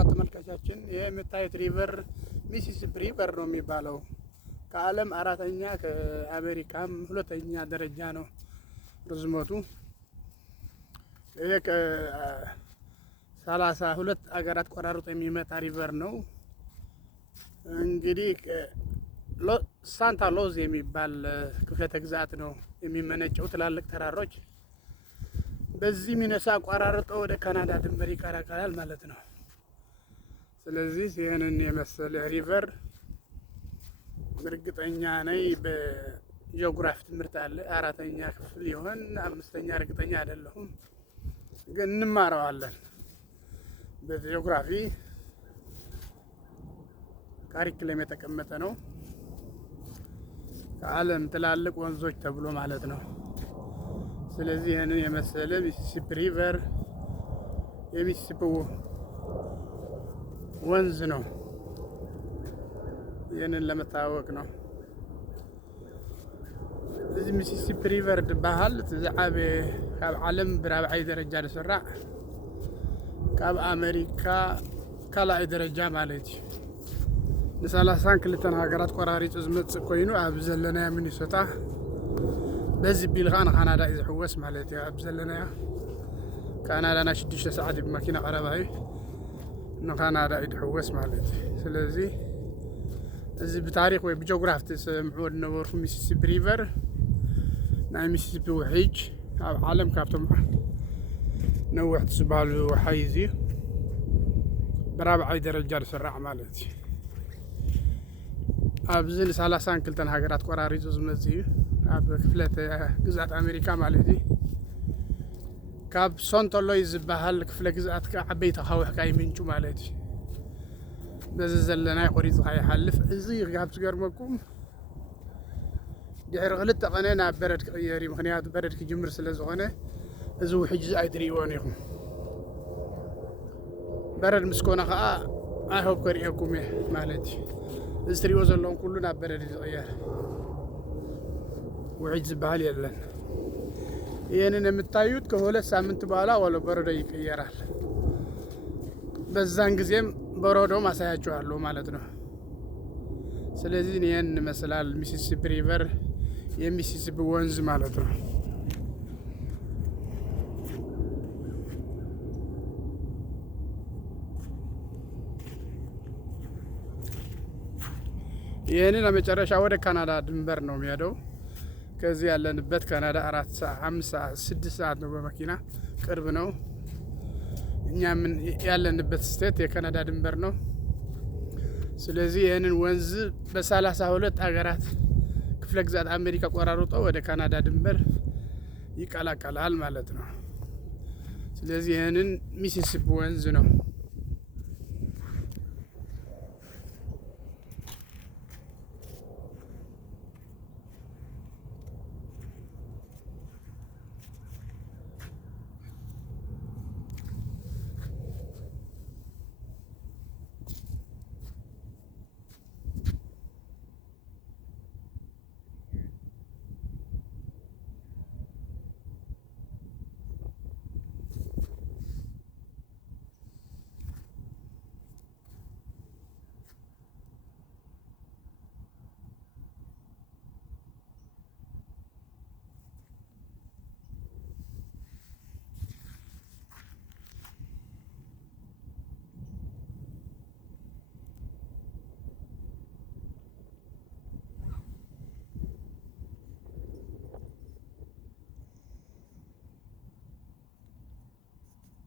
ክቡራት ተመልካቻችን ይሄ የምታዩት ሪቨር ሚሲሲፒ ሪቨር ነው የሚባለው። ከዓለም አራተኛ ከአሜሪካም ሁለተኛ ደረጃ ነው ርዝመቱ። ይሄ ከ32 አገራት ቆራርጦ የሚመጣ ሪቨር ነው። እንግዲህ ሳንታ ሎዝ የሚባል ክፍለ ግዛት ነው የሚመነጨው። ትላልቅ ተራሮች በዚህ ሚነሳ አቋራርጦ ወደ ካናዳ ድንበር ይቀላቀላል ማለት ነው። ስለዚህ ይህንን የመሰለ ሪቨር እርግጠኛ ነኝ በጂኦግራፊ ትምህርት አለ 4ኛ ክፍል ይሆን 5ኛ እርግጠኛ አይደለሁም፣ ግን እንማረዋለን። በጂኦግራፊ ካሪክለም የተቀመጠ ነው። ከዓለም ትላልቅ ወንዞች ተብሎ ማለት ነው። ስለዚህ ይህንን የመሰለ ሚሲሲፒ ሪቨር የሚሲሲፒ ወንዝ ነው። ይህንን ለመታወቅ ነው። እዚህ ሚሲሲፒ ሪቨር ድባሃል ዝዓበ ካብ ዓለም ብራብዓይ ደረጃ ዝስራዕ ካብ አሜሪካ ካልኣይ ደረጃ ማለት እዩ። ን32 ሃገራት ቆራሪፁ ዝመጽእ ኮይኑ ኣብ ዘለናያ ሚኒሶታ በዚ ቢልኻ ንካናዳ እዩ ዝሕወስ ማለት እዩ። ኣብ ዘለናያ ካናዳ ና 6 ሰዓት ብመኪና ቀረባ እዩ ንካናዳ እዩ ዝሕወስ ማለት እዩ። ስለዚ እዚ ብታሪክ ወይ ብጂኦግራፊ ትሰምዕዎ ዝነበርኩ ሚሲሲፒ ሪቨር ናይ ሚሲሲፒ ውሒጅ ኣብ ዓለም ካብቶም ነዋሕቲ ዝበሃሉ ሓይዚ ብራብዓይ ደረጃ ዝስራዕ ማለት እዩ። ኣብዚ ን32 ሃገራት ቆራሪፁ ዝመጽእ እዩ። ኣብ ክፍለ ግዛት አሜሪካ ማለት እዩ። ካብ ሶንቶሎይ ዝበሃል ክፍለ ግዛት ዓበይቲ ኣኻውሕ ይምንጩ ማለት እዩ። በዚ ዘለና ቆሪፅካ ይሓልፍ። እዚ ካብ ዝገርመኩም ድሕሪ 2 ቀነ ናብ በረድ ክቕየር እዩ። ምክንያቱ በረድ ክጅምር ስለ ዝኾነ እዚ ውሕጅ ኣይትርእይዎን ኢኹም። በረድ ምስ ኮነ ከዓ ኣይሆፕ ከሪአኩም እየ ማለት እዩ። እዚ ትሪእዎ ዘለኹም ኩሉ ናብ በረድ ዝቕየር ውሕጅ ዝበሃል የለን። ይህንን የምታዩት ከ2 ሳምንት በኋላ ወደ በረዶ ይቀየራል። በዛን ጊዜም በረዶ ማሳያችኋለሁ ማለት ነው። ስለዚህ ይህን ይመስላል ሚሲሲፒ ሪቨር የሚሲሲፒ ወንዝ ማለት ነው። ይህንን ለመጨረሻ ወደ ካናዳ ድንበር ነው የሚሄደው። ከዚህ ያለንበት ካናዳ 4 ሰዓት 5 ሰዓት 6 ሰዓት ነው በመኪና ቅርብ ነው። እኛ ምን ያለንበት ስቴት የካናዳ ድንበር ነው። ስለዚህ ይህንን ወንዝ በ32 አገራት ክፍለ ግዛት አሜሪካ ቆራርጦ ወደ ካናዳ ድንበር ይቀላቀላል ማለት ነው። ስለዚህ ይህንን ሚሲሲፒ ወንዝ ነው።